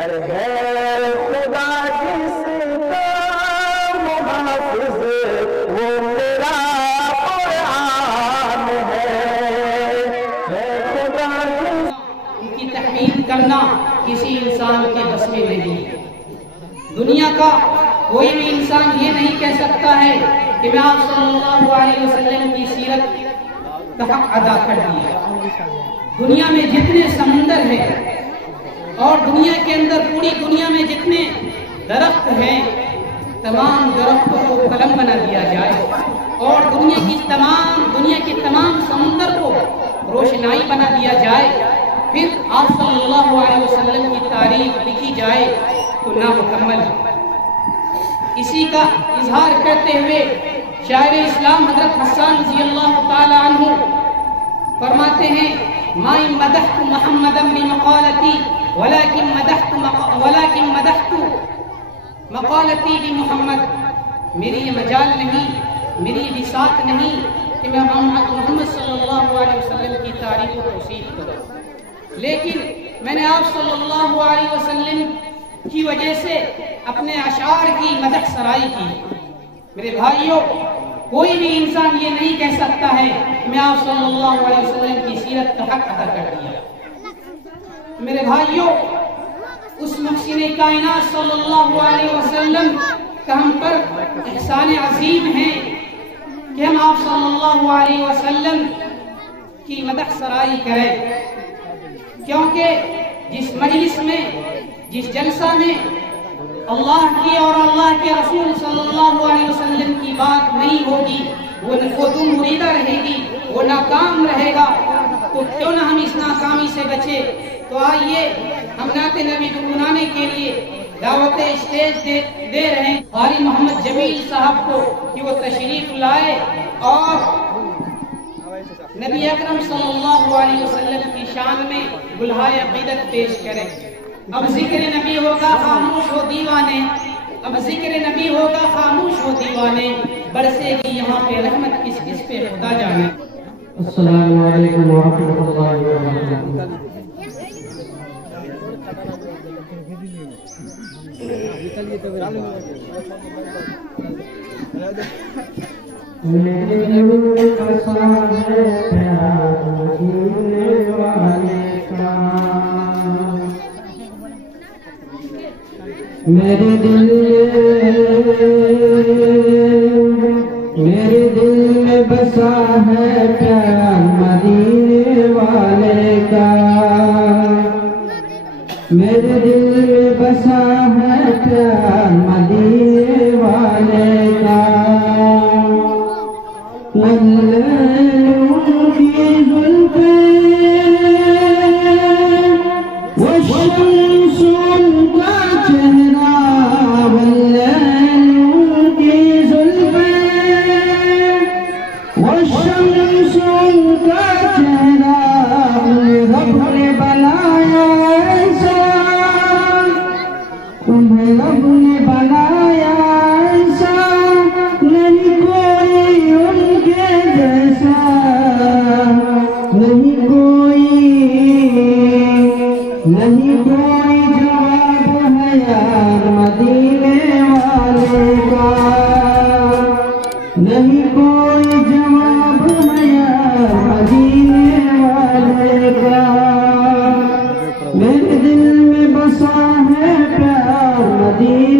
है खुदा जिसका मुहाफिज वो मेरा कुरान है खुदा। उनकी तहमीद करना किसी इंसान के बस में नहीं। दुनिया का कोई भी इंसान ये नहीं कह सकता है कि मैं आप सल्लल्लाहु अलैहि वसल्लम की सीरत का हक अदा कर दिया। दुनिया में जितने समुंदर हैं और दुनिया के अंदर पूरी दुनिया में जितने दरख्त हैं, तमाम दरख्तों को कलम बना दिया जाए और दुनिया की तमाम समुंदर को रोशनाई बना दिया जाए, फिर आप सल्लल्लाहु अलैहि वसल्लम की तारीफ लिखी जाए तो नामुकम्मल है। इसी का इजहार करते हुए शायर इस्लाम हजरत हसन रज़ियल्लाहु ताला अन्हु फरमाते हैं, माई मदहतु मुहम्मदन बि मक़ालती वलाकिन मदहतु मक़ालती बि मुहम्मद। मेरी ये मजाल नहीं, मेरी ये बिसात नहीं कि मैं मोहम्मद सल्लल्लाहु अलैहि वसल्लम की तारीफ को तौसीफ करूं, लेकिन मैंने आप सल्लल्लाहु अलैहि वसल्लम की वजह से अपने अशार की मदह सराई की। मेरे भाइयों, कोई भी इंसान ये नहीं कह सकता है मैं आप सल्लल्लाहु अलैहि वसल्लम की सीरत का हक अदा कर दिया। मेरे भाइयों, उस मुहसिन कायनात सल्लल्लाहु अलैहि वसल्लम का हम पर एहसान अजीम है कि हम आप सल्लल्लाहु अलैहि वसल्लम की मदह सराई करें, क्योंकि जिस मजलिस में, जिस जलसा में अल्लाह की और अल्लाह के रसूल सल्लल्लाहु अलैहि वसल्लम की बात नहीं होगी, वो दुमुरीदा रहेगी, वो नाकाम रहेगा। तो क्यों ना हम इस नाकामी से बचे। तो आइए हम नाते नबी गुनगुनाने के लिए दावत स्टेज दे रहे हैं क़ारी मोहम्मद जमील साहब को कि वो तशरीफ लाए और नबी अकरम सल्लल्लाहु अलैहि वसल्लम की शान में गुलहाए अक़ीदत पेश करें। अब जिक्र नबी होगा खामोश हो दीवाने, अब जिक्र नबी होगा खामोश हो दीवाने, बरसेगी यहाँ पे रहमत किस किस पे खुदा जाने। अस्सलामु अलैकुम व रहमतुल्लाहि व बरकातुहू। मेरे दिल का साज है प्यार मदीने वाले का, मेरे दिल में बसा है प्यार मदीने वाले का, मेरे दिल में बसा है प्यार मदीने वाले का। वल्लैलों की जुल्फ़ें वो शम्स उनका चेहरा, वल्लैलों की जुल्फ़ें वो शम्स उनका चेहरा, उन्हें रब ने बनाया ऐसा, उन्हें रब ने बनाया ऐसा, नहीं कोई उनके जैसा, नहीं कोई जवाब है यार मदीने वाले का, नहीं कोई जवाब है यार मदीने वाले का। मेरे दिल में बसा है प्यार मदीने